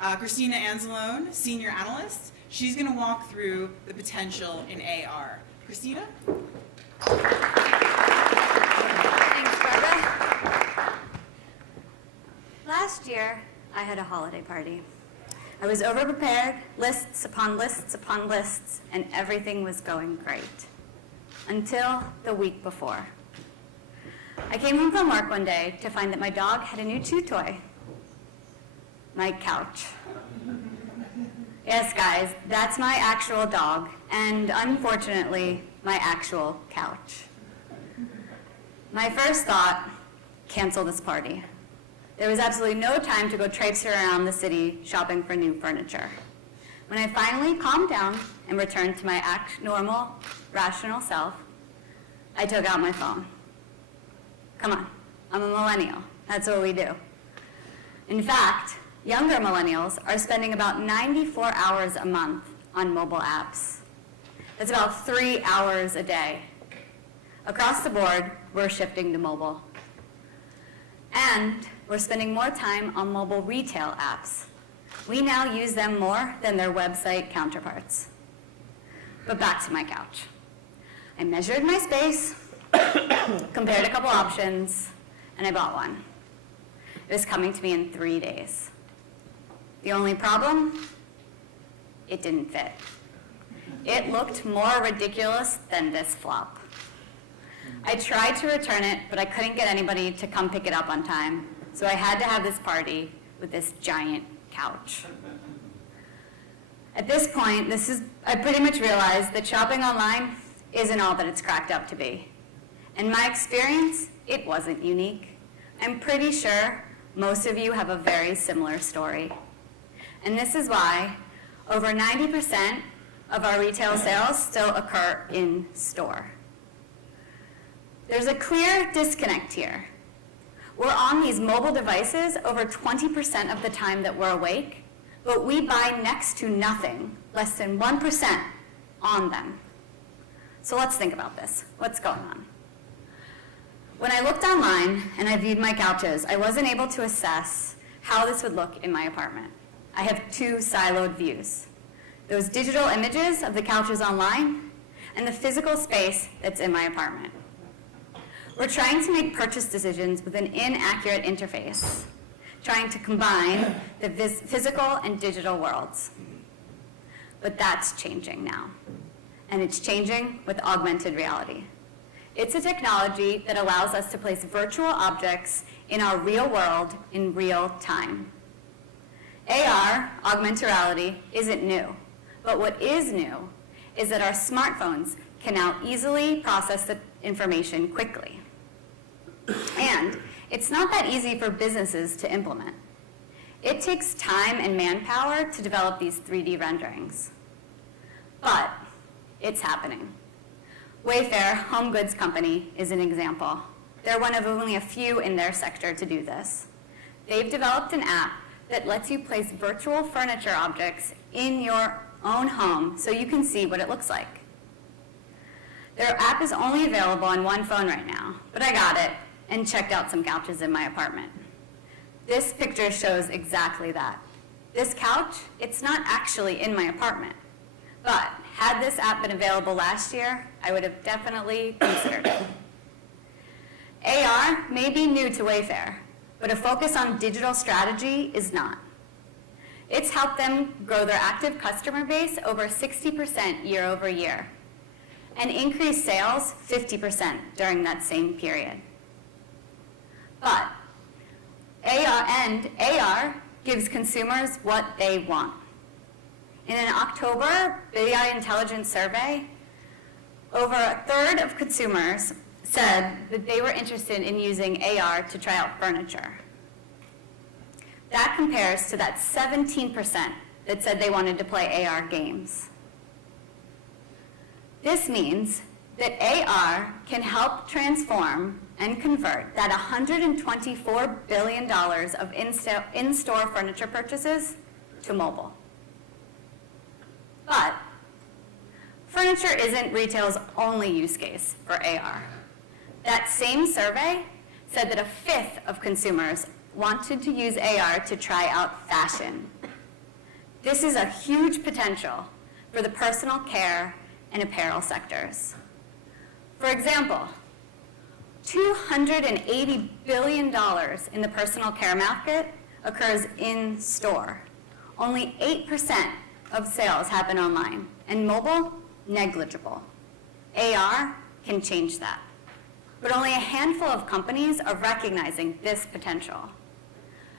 Christina Anzalone, Senior Analyst. She's going to walk through the potential in AR. Christina? Thanks, Barbara. Last year, I had a holiday party. I was overprepared, lists upon lists upon lists, and everything was going great. Until the week before. I came home from work one day to find that my dog had a new chew toy. My couch. Yes, guys, that's my actual dog, and unfortunately, my actual couch. My first thought, cancel this party. There was absolutely no time to go traipsing around the city shopping for new furniture. When I finally calmed down and returned to my normal, rational self, I took out my phone. Come on, I'm a millennial. That's what we do. In fact, younger millennials are spending about 94 hours a month on mobile apps. That's about 3 hours a day. Across the board, we're shifting to mobile. And we're spending more time on mobile retail apps. We now use them more than their website counterparts. But back to my couch. I measured my space, compared a couple options, and I bought one. It was coming to me in 3 days. The only problem? It didn't fit. It looked more ridiculous than this flop. I tried to return it, but I couldn't get anybody to come pick it up on time, so I had to have this party with this giant couch. At this point, I pretty much realized that shopping online isn't all that it's cracked up to be. In my experience, it wasn't unique. I'm pretty sure most of you have a very similar story. And this is why over 90% of our retail sales still occur in store. There's a clear disconnect here. We're on these mobile devices over 20% of the time that we're awake, but we buy next to nothing, less than 1% on them. So let's think about this. What's going on? When I looked online and I viewed my couches, I wasn't able to assess how this would look in my apartment. I have two siloed views. Those digital images of the couches online and the physical space that's in my apartment. We're trying to make purchase decisions with an inaccurate interface, trying to combine the physical and digital worlds. But that's changing now, and it's changing with augmented reality. It's a technology that allows us to place virtual objects in our real world in real time. AR, augmented reality, isn't new, but what is new is that our smartphones can now easily process the information quickly. And it's not that easy for businesses to implement. It takes time and manpower to develop these 3D renderings. But it's happening. Wayfair, home goods company, is an example. They're one of only a few in their sector to do this. They've developed an app that lets you place virtual furniture objects in your own home so you can see what it looks like. Their app is only available on one phone right now, but I got it and checked out some couches in my apartment. This picture shows exactly that. This couch, it's not actually in my apartment, but had this app been available last year, I would have definitely considered it. AR may be new to Wayfair, but a focus on digital strategy is not. It's helped them grow their active customer base over 60% year over year, and increase sales 50% during that same period. But AR gives consumers what they want. In an October BI Intelligence survey, over a third of consumers said that they were interested in using AR to try out furniture. That compares to that 17% that said they wanted to play AR games. This means that AR can help transform and convert that $124 billion of in-store furniture purchases to mobile. But furniture isn't retail's only use case for AR. That same survey said that a fifth of consumers wanted to use AR to try out fashion. This is a huge potential for the personal care and apparel sectors. For example, $280 billion in the personal care market occurs in store. Only 8% of sales happen online, and mobile, negligible. AR can change that. But only a handful of companies are recognizing this potential.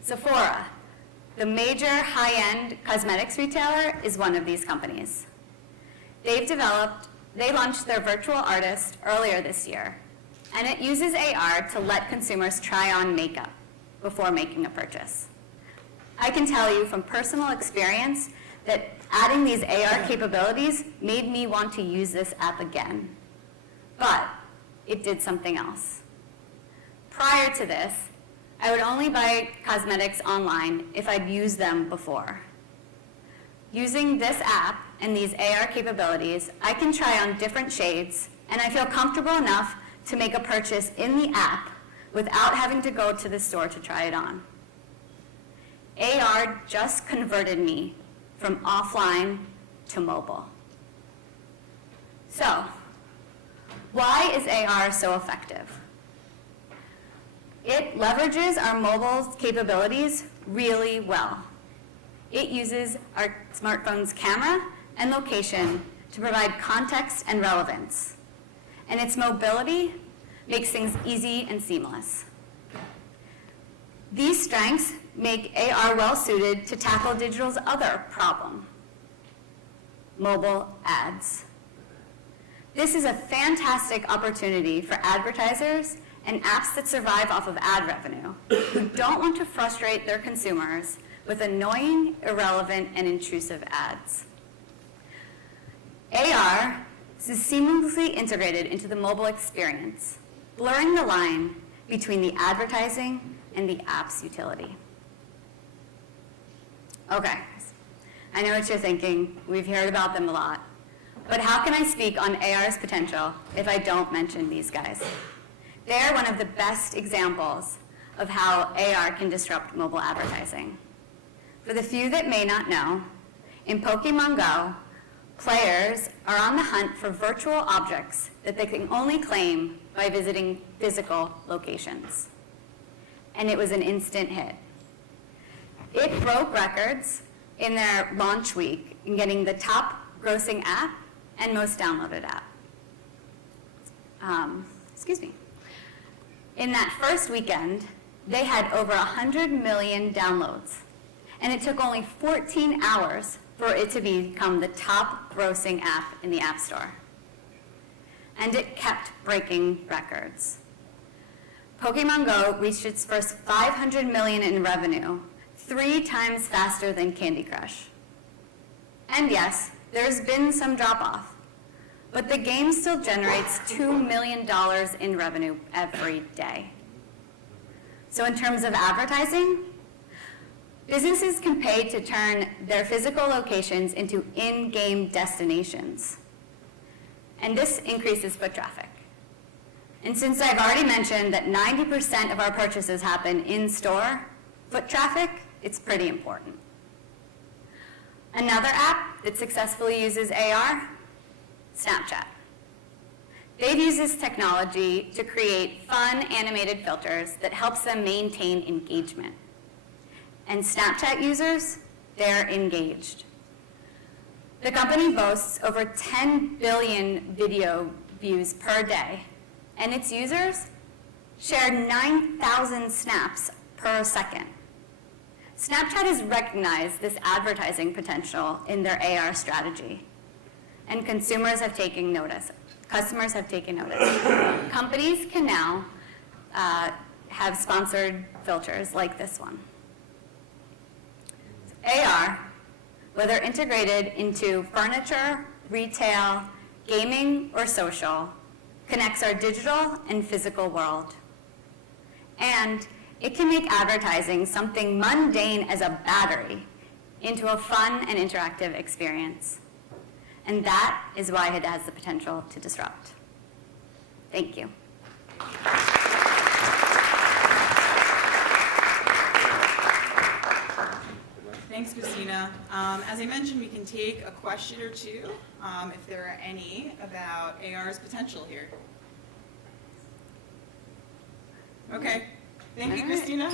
Sephora, the major high-end cosmetics retailer, is one of these companies. They launched their virtual artist earlier this year, and it uses AR to let consumers try on makeup before making a purchase. I can tell you from personal experience that adding these AR capabilities made me want to use this app again. But it did something else. Prior to this, I would only buy cosmetics online if I'd used them before. Using this app and these AR capabilities, I can try on different shades, and I feel comfortable enough to make a purchase in the app without having to go to the store to try it on. AR just converted me from offline to mobile. So, why is AR so effective? It leverages our mobile capabilities really well. It uses our smartphone's camera and location to provide context and relevance. And its mobility makes things easy and seamless. These strengths make AR well-suited to tackle digital's other problem, mobile ads. This is a fantastic opportunity for advertisers and apps that survive off of ad revenue who don't want to frustrate their consumers with annoying, irrelevant, and intrusive ads. AR is seamlessly integrated into the mobile experience, blurring the line between the advertising and the app's utility. Okay, I know what you're thinking. We've heard about them a lot. But how can I speak on AR's potential if I don't mention these guys? They're one of the best examples of how AR can disrupt mobile advertising. For the few that may not know, in Pokemon Go, players are on the hunt for virtual objects that they can only claim by visiting physical locations. And it was an instant hit. It broke records in their launch week in getting the top grossing app and most downloaded app. In that first weekend, they had over 100 million downloads, and it took only 14 hours for it to become the top grossing app in the App Store. And it kept breaking records. Pokemon Go reached its first 500 million in revenue, 3 times faster than Candy Crush. And yes, there's been some drop-off, but the game still generates $2 million in revenue every day. So in terms of advertising, businesses can pay to turn their physical locations into in-game destinations. And this increases foot traffic. And since I've already mentioned that 90% of our purchases happen in-store, foot traffic, it's pretty important. Another app that successfully uses AR, Snapchat. They've used this technology to create fun animated filters that helps them maintain engagement. And Snapchat users, they're engaged. The company boasts over 10 billion video views per day, and its users share 9,000 snaps per second. Snapchat has recognized this advertising potential in their AR strategy, and customers have taken notice. Companies can now have sponsored filters like this one. AR, whether integrated into furniture, retail, gaming, or social, connects our digital and physical world. And it can make advertising something mundane as a battery into a fun and interactive experience. And that is why it has the potential to disrupt. Thank you. Thanks, Christina. As I mentioned, we can take a question or two, if there are any, about AR's potential here. Okay. Thank you, All right. Christina.